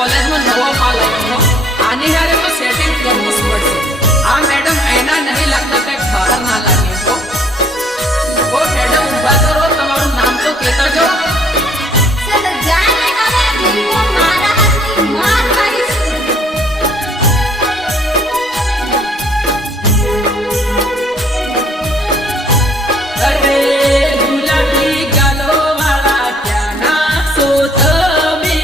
કોલેજમાં નવો માલ આવ્યો આની હારે તો સેટિંગ કરવું જ પડશે. આ મેડમ એના નહીં લાગતા કંઈક બહાર ના લાગે તો મેડમ ઊભા કરો, તમારું નામ તો કહેતા જાઓ. ચલો જાને હવે હું મારા હાથની માર ખાઈશ. અરે ગુલાબી ગાલો વાળા ક્યાં નાખશો તમે?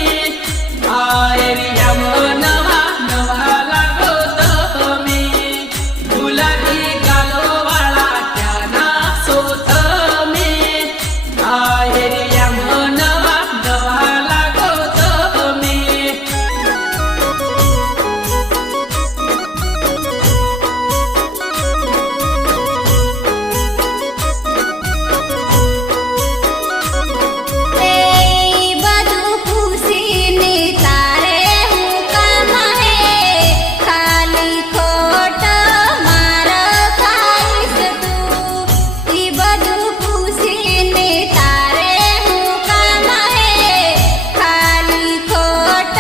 આ એરિયામાં નવા નવા લાગો તમે. ગુલાબી ગાલો વાળા ક્યાં નાખશો તમે? આ એરિયામાં નવા નવા લાગો તમે. એ બધું પૂછીને તારે હું કામ હે? ખાલી ખોટ માર ખાઈશ તું. ઈ બધું પૂછીને તારે હું કામ હે? ખાલી ખોટ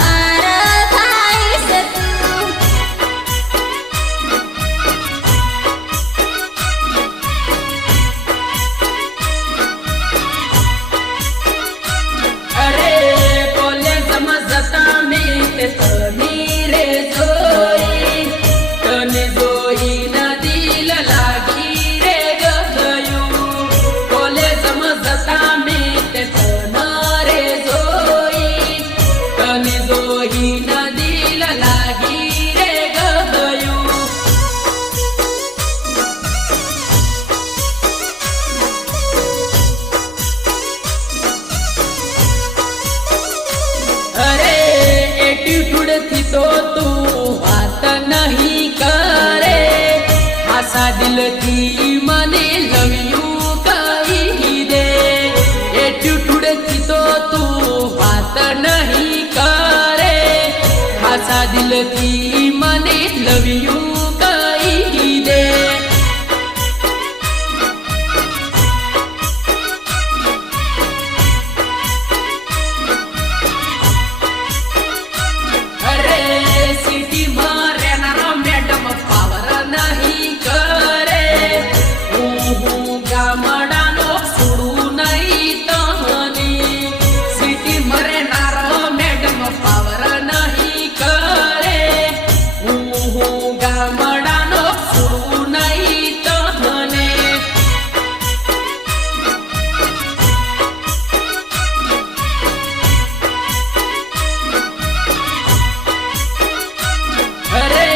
માર ખાઈશ તું. અરે કોલેજમાં જતા મેં તને રે જોઈ, તને જોઈને દિલ લાગી રે ગયું. કોલેજમાં જતા મેં તને રે જોઈ, તને જોઈને દિલ લાગી રે ગયું. અરે એટીટ્યુડ થી તો તું વાત નહીં કરે, આશા દિલથી મને લવ યુ કહી દે. એટીટ્યુડ થી તો તું વાત નહીં કરે, આશા દિલથી મને લવ યુ કહી દે. અરે સિટીમાં રહેનારા મેડમ પાવર નહીં કરે, હું ગામડાનો છોડું નહીં તને. સિટીમાં રહેનારા મેડમ પાવર નહીં કરે, હું ગામડાનો છોડું નહીં તને. અરે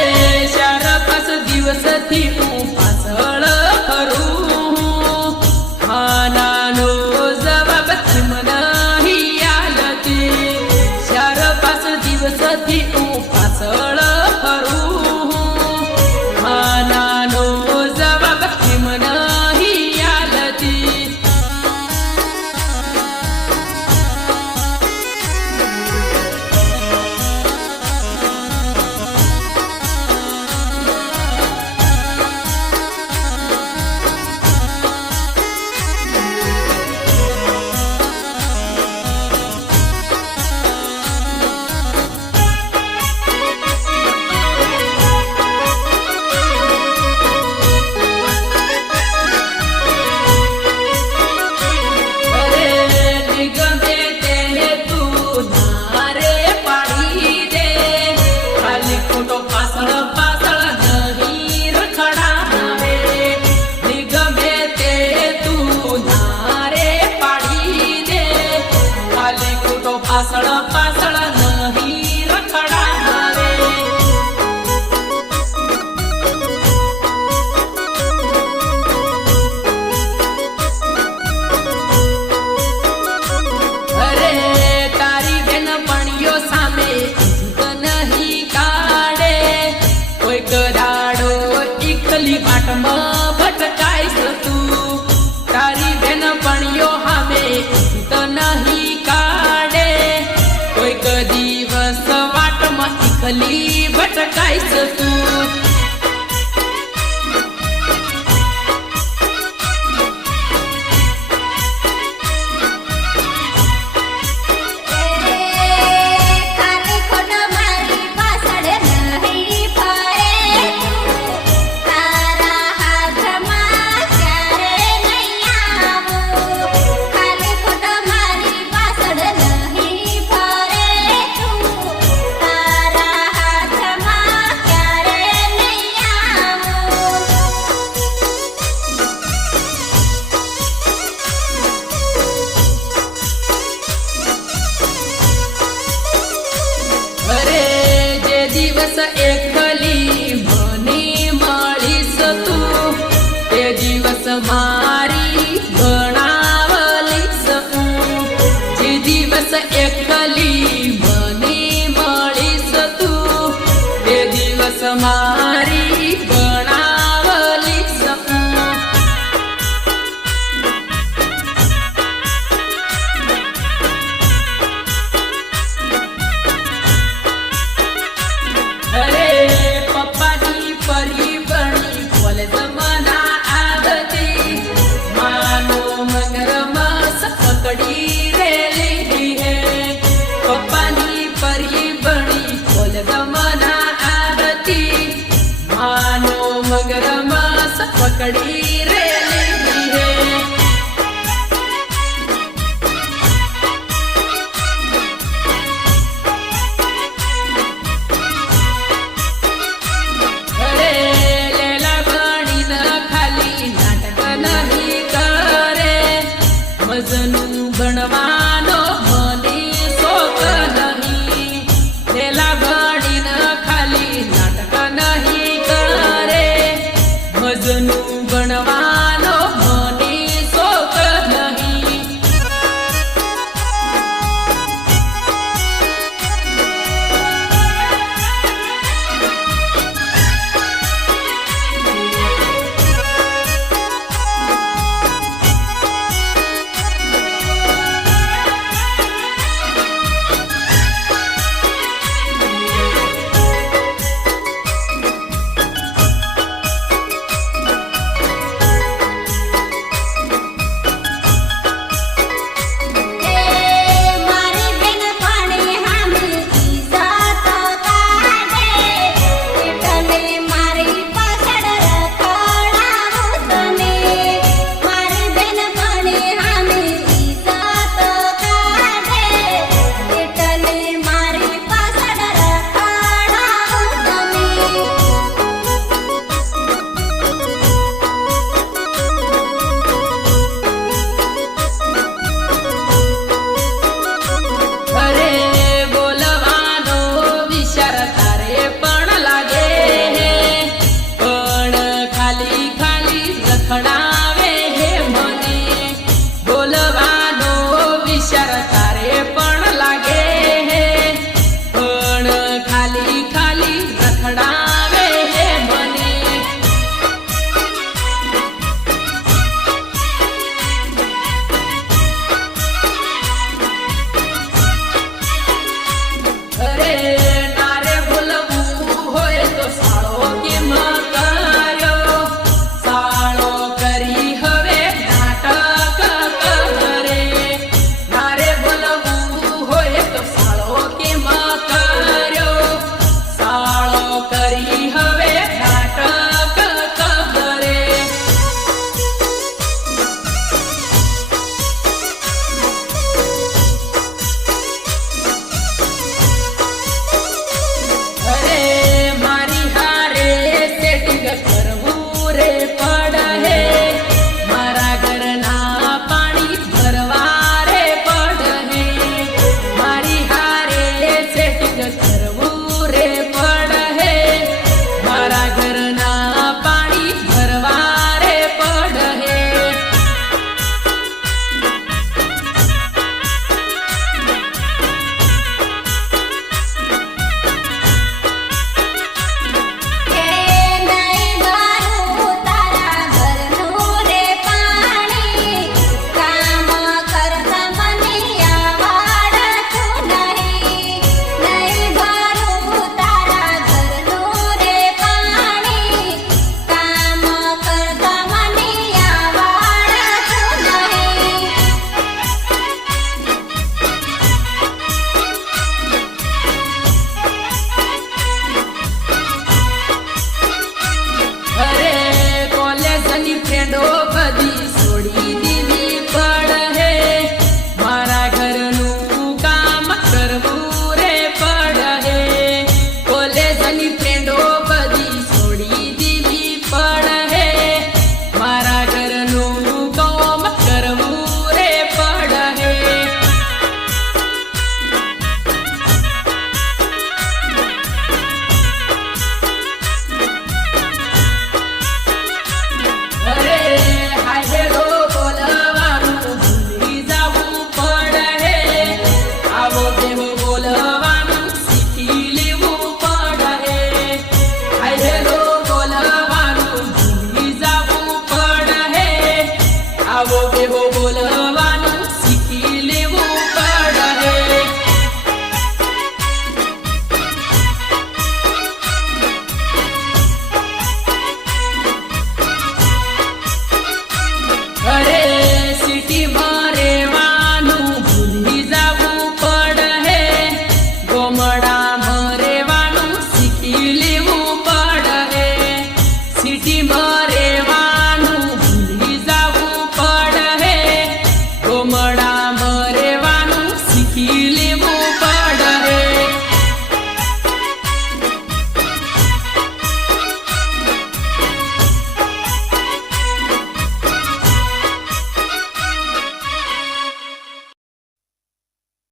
ચાર પાંચ દિવસથી હું પાછળ ફરું, ખાનાનો જવાબ મને નહીં આલતી. ચાર પાંચ દિવસથી હું પાછળ ફરું, ખાનાનો જવાબ મને નહીં આલતી. પાછળ પાછળ નહીં રખડાવે. અરે તારી બેન પણીઓ સામે નહીં કાઢે, કોઈક દાડો એકલી વાટમાં ભટકાઈશ તું. તારી બેન પણીઓ સામે નહીં કાઢે, કોઈક દિવસ વાટમાં એકલી ભટકાઈશ તું. એ રમસ પકડી રે લીધી હે અરે લેલા ભણીને ખાલી નાટક નહીં કરે મજનુ ભણવાનો મને શોખ નહીં લેલા ભણીને ખાલી નાટક નહીં કરે મજનુ ભણવા